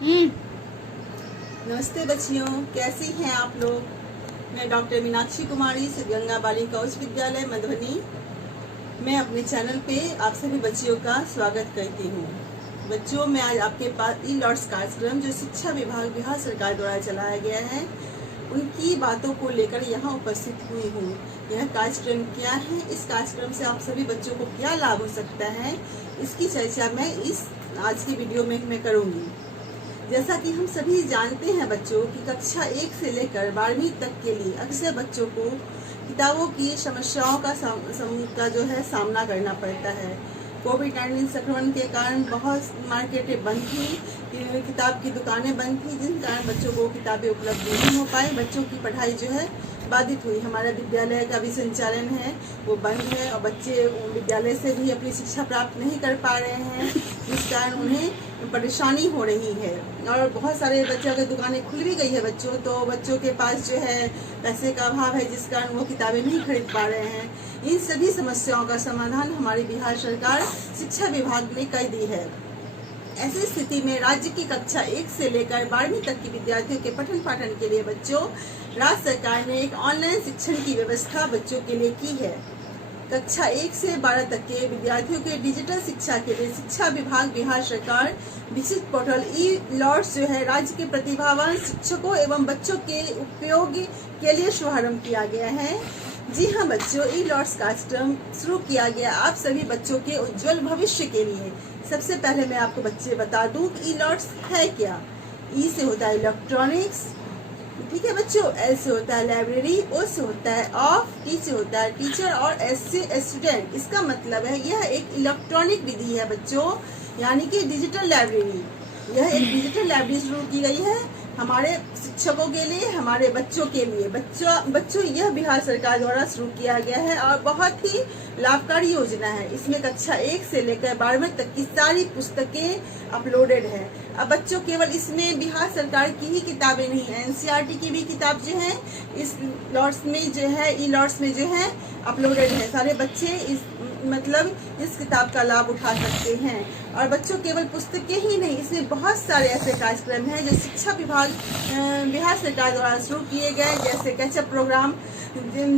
नमस्ते बच्चियों, कैसी हैं आप लोग। मैं डॉक्टर मीनाक्षी कुमारी सिद्धगंगा बालिका उच्च विद्यालय मधुबनी। मैं अपने चैनल पे आप सभी बच्चियों का स्वागत करती हूँ। बच्चों, मैं आज आपके पास ई-लॉट्स कार्यक्रम जो शिक्षा विभाग बिहार सरकार द्वारा चलाया गया है उनकी बातों को लेकर यहाँ उपस्थित हुई हूँ। यह कार्यक्रम क्या है, इस कार्यक्रम से आप सभी बच्चों को क्या लाभ हो सकता है, इसकी चर्चा मैं इस आज की वीडियो में मैं करूँगी। जैसा कि हम सभी जानते हैं बच्चों कि कक्षा 1 से लेकर 12वीं तक के लिए अक्सर बच्चों को किताबों की समस्याओं का जो है सामना करना पड़ता है। कोविड-19 संक्रमण के कारण बहुत मार्केटें बंद थी, किताब की दुकानें बंद थी, जिन कारण बच्चों को किताबें उपलब्ध नहीं हो पाई। बच्चों की पढ़ाई जो है बाधित हुई। हमारा विद्यालय का भी संचालन है वो बंद है और बच्चे विद्यालय से भी अपनी शिक्षा प्राप्त नहीं कर पा रहे हैं, जिस कारण उन्हें परेशानी हो रही है। और बहुत सारे बच्चों की दुकानें खुल भी गई है बच्चों, तो बच्चों के पास जो है पैसे का अभाव है, जिस कारण वो किताबें नहीं खरीद पा रहे हैं। इन सभी समस्याओं का समाधान हमारी बिहार सरकार शिक्षा विभाग ने कर दी है। ऐसी स्थिति में राज्य की कक्षा 1 से लेकर 12वीं तक के विद्यार्थियों के पठन पाठन के लिए बच्चों राज्य सरकार ने एक ऑनलाइन शिक्षण की व्यवस्था बच्चों के लिए की है। कक्षा 1 से 12 तक के विद्यार्थियों के डिजिटल शिक्षा के लिए शिक्षा विभाग बिहार सरकार विकसित पोर्टल ई-लॉट्स जो है राज्य के प्रतिभावान शिक्षकों एवं बच्चों के उपयोग के लिए शुभारंभ किया गया है। जी हाँ बच्चों, ई-लॉट्स कार्यक्रम शुरू किया गया आप सभी बच्चों के उज्जवल भविष्य के लिए। सबसे पहले मैं आपको बच्चे बता दूं कि ई-लॉट्स है क्या। ई से होता है इलेक्ट्रॉनिक्स, ठीक है बच्चों। एल से होता है लाइब्रेरी, ओ से होता है ऑफ, टी से होता है टीचर और एस से स्टूडेंट। इसका मतलब है यह एक इलेक्ट्रॉनिक विधि है बच्चों, यानी कि डिजिटल लाइब्रेरी। यह एक डिजिटल लाइब्रेरी शुरू की गई है हमारे शिक्षकों के लिए, हमारे बच्चों के लिए। बच्चों यह बिहार सरकार द्वारा शुरू किया गया है और बहुत ही लाभकारी योजना है। इसमें कक्षा 1 से लेकर 12वीं तक की सारी पुस्तकें अपलोडेड है। अब बच्चों केवल इसमें बिहार सरकार की ही किताबें नहीं, एनसीईआरटी की भी किताब जो है इस लॉट्स में जो है ई-लॉट्स में जो है अपलोडेड है। सारे बच्चे इस किताब का लाभ उठा सकते हैं। और बच्चों केवल पुस्तकें ही नहीं, इसमें बहुत सारे ऐसे कार्यक्रम हैं जो शिक्षा विभाग बिहार सरकार द्वारा शुरू किए गए, जैसे कैचअप प्रोग्राम,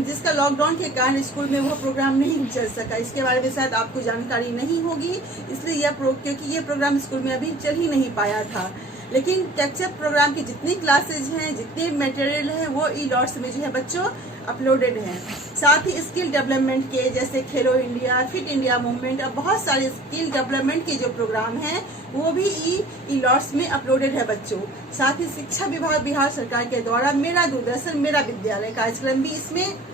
जिसका लॉकडाउन के कारण स्कूल में वो प्रोग्राम नहीं चल सका। इसके बारे में शायद आपको जानकारी नहीं होगी, इसलिए क्योंकि ये प्रोग्राम स्कूल में अभी चल ही नहीं पाया था। लेकिन कैचअप प्रोग्राम की जितनी क्लासेज हैं, जितने मटेरियल हैं, वो ई-लॉट्स में जो है बच्चों अपलोडेड हैं। साथ ही स्किल डेवलपमेंट के जैसे खेलो इंडिया, फिट इंडिया मूवमेंट और बहुत सारे स्किल डेवलपमेंट के जो प्रोग्राम हैं वो भी ई-लॉट्स में अपलोडेड है बच्चों। साथ ही शिक्षा विभाग बिहार सरकार के द्वारा मेरा दूरदर्शन मेरा विद्यालय कार्यक्रम भी इसमें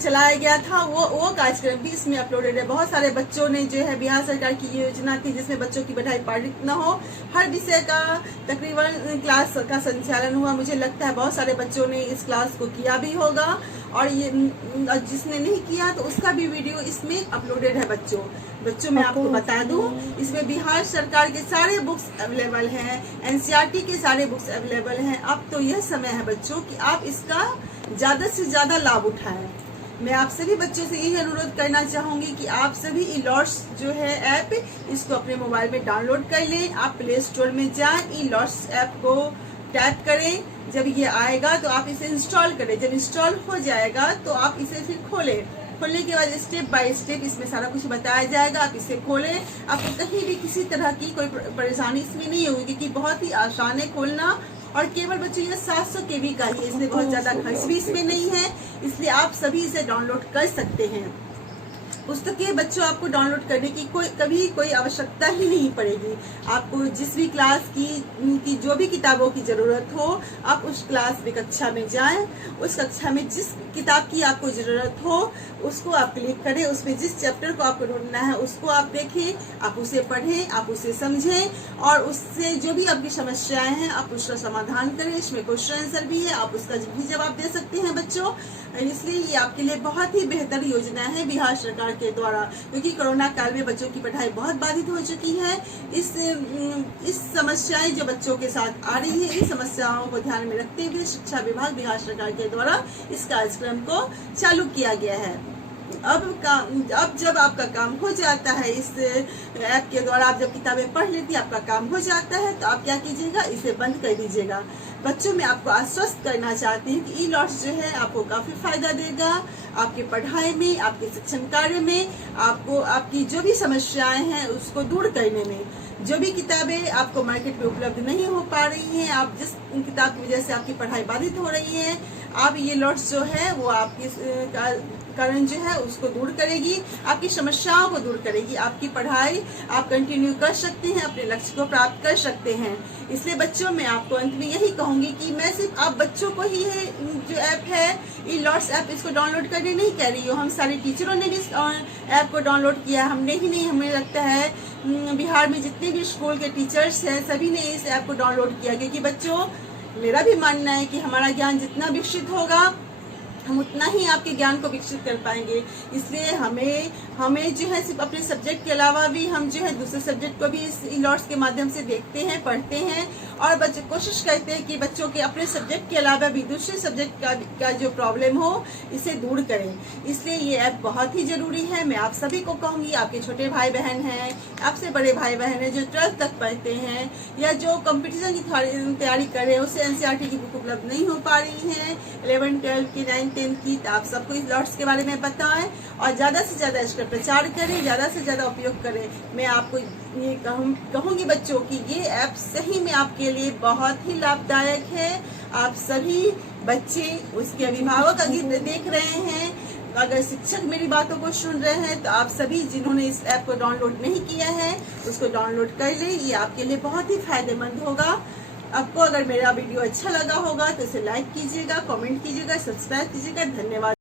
चलाया गया था, वो कार्यक्रम भी इसमें अपलोडेड है। बहुत सारे बच्चों ने जो है बिहार सरकार की योजना थी जिसमें बच्चों की पढ़ाई बाधित न हो, हर विषय का तकरीबन क्लास का संचालन हुआ। मुझे लगता है बहुत सारे बच्चों ने इस क्लास को किया भी होगा और ये जिसने नहीं किया तो उसका भी वीडियो इसमें अपलोडेड है बच्चों मैं आपको बता दूं, इसमें बिहार सरकार के सारे बुक्स अवेलेबल हैं, एनसीईआरटी के सारे बुक्स अवेलेबल हैं। अब तो यह समय है बच्चों कि आप इसका ज्यादा से ज्यादा लाभ उठाएं। मैं आप सभी बच्चों से यही अनुरोध करना चाहूंगी कि आप सभी ई-लॉट्स जो है ऐप इसको अपने मोबाइल में डाउनलोड कर लें। आप प्ले स्टोर में जाएं, ई-लॉट्स ऐप को टैप करें, जब ये आएगा तो आप इसे इंस्टॉल करें। जब इंस्टॉल हो जाएगा तो आप इसे फिर खोलने के बाद स्टेप बाय स्टेप इसमें सारा कुछ बताया जाएगा। आप इसे खोलें, आपको कहीं भी किसी तरह की कोई परेशानी इसमें नहीं होगी, क्योंकि बहुत ही आसान है खोलना। और केवल बच्चों ये 700 KB का ही है, इसलिए बहुत ज्यादा खर्च भी इसमें नहीं है, इसलिए आप सभी इसे डाउनलोड कर सकते हैं। पुस्तकें बच्चों आपको डाउनलोड करने की कभी कोई आवश्यकता ही नहीं पड़ेगी। आपको जिस भी क्लास की जो भी किताबों की जरूरत हो, आप उस क्लास में कक्षा में जाएं, उस कक्षा में जिस किताब की आपको जरूरत हो उसको आप क्लिक करें, उसमें जिस चैप्टर को आपको ढूंढना है उसको आप देखें, आप उसे पढ़ें, आप उसे समझें और उससे जो भी आपकी समस्याएं हैं आप उसका समाधान करें। इसमें क्वेश्चन आंसर भी है, आप उसका भी जवाब दे सकते हैं बच्चों। इसलिए ये आपके लिए बहुत ही बेहतर योजना है बिहार सरकार के द्वारा, क्योंकि कोरोना काल में बच्चों की पढ़ाई बहुत बाधित हो चुकी है। इस समस्याएं जो बच्चों के साथ आ रही है, इन समस्याओं को ध्यान में रखते हुए शिक्षा विभाग बिहार सरकार के द्वारा इस कार्यक्रम को चालू किया गया है। अब जब आपका काम हो जाता है, इस ऐप के द्वारा आप जब किताबें पढ़ लेती, आपका काम हो जाता है, तो आप क्या कीजिएगा, इसे बंद कर दीजिएगा। बच्चों, मैं आपको आश्वस्त करना चाहती हूँ कि ई-लॉट्स जो है आपको काफी फायदा देगा आपके पढ़ाई में, आपके शिक्षण कार्य में, आपको आपकी जो भी समस्याएं हैं उसको दूर करने में। जो भी किताबें आपको मार्केट में उपलब्ध नहीं हो पा रही हैं, आप जिस किताब की वजह से आपकी पढ़ाई बाधित हो रही है, आप ये लॉट्स जो है वो आपकी कारण जो है उसको दूर करेगी, आपकी समस्याओं को दूर करेगी। आपकी पढ़ाई आप कंटिन्यू कर सकते हैं, अपने लक्ष्य को प्राप्त कर सकते हैं। इसलिए बच्चों, मैं आपको अंत में यही कहूंगी कि मैं सिर्फ आप बच्चों को ही है जो ऐप है ई-लॉट्स ऐप, इसको डाउनलोड करने नहीं कह रही हूँ। हम सारे टीचरों ने भी इस ऐप को डाउनलोड किया, हमने ही नहीं, हमें लगता है बिहार में जितने भी स्कूल के टीचर्स हैं सभी ने इस ऐप को डाउनलोड किया। क्योंकि बच्चों, मेरा भी मानना है कि हमारा ज्ञान जितना विकसित होगा, हम उतना ही आपके ज्ञान को विकसित कर पाएंगे। इसलिए हमें जो है सिर्फ अपने सब्जेक्ट के अलावा भी हम जो है दूसरे सब्जेक्ट को भी इस ई-लॉट्स के माध्यम से देखते हैं, पढ़ते हैं और बच्चे कोशिश करते हैं कि बच्चों के अपने सब्जेक्ट के अलावा भी दूसरे सब्जेक्ट का जो प्रॉब्लम हो इसे दूर करें। इसलिए ये ऐप बहुत ही जरूरी है। मैं आप सभी को कहूंगी, आपके छोटे भाई बहन हैं, आपसे बड़े भाई बहन हैं जो 12th तक पढ़ते हैं या जो कंपटीशन की तैयारी कर रहे हैं, उससे एनसीईआरटी की बुक उपलब्ध नहीं हो पा रही है, 11, 12 की, 9, 10 की, तो आप सबको इस लॉट्स के बारे में बताएं और ज्यादा से ज्यादा इसका प्रचार करें, ज्यादा से ज्यादा उपयोग करें। मैं आपको ये कहूंगी बच्चों कि ये ऐप सही में आपके लिए बहुत ही लाभदायक है। आप सभी बच्चे, उसके अभिभावक अगर देख रहे हैं, अगर शिक्षक मेरी बातों को सुन रहे हैं, तो आप सभी जिन्होंने इस ऐप को डाउनलोड नहीं किया है उसको डाउनलोड कर ले। ये आपके लिए बहुत ही फायदेमंद होगा। आपको अगर मेरा वीडियो अच्छा लगा होगा तो इसे लाइक कीजिएगा, कमेंट कीजिएगा, सब्सक्राइब कीजिएगा। धन्यवाद।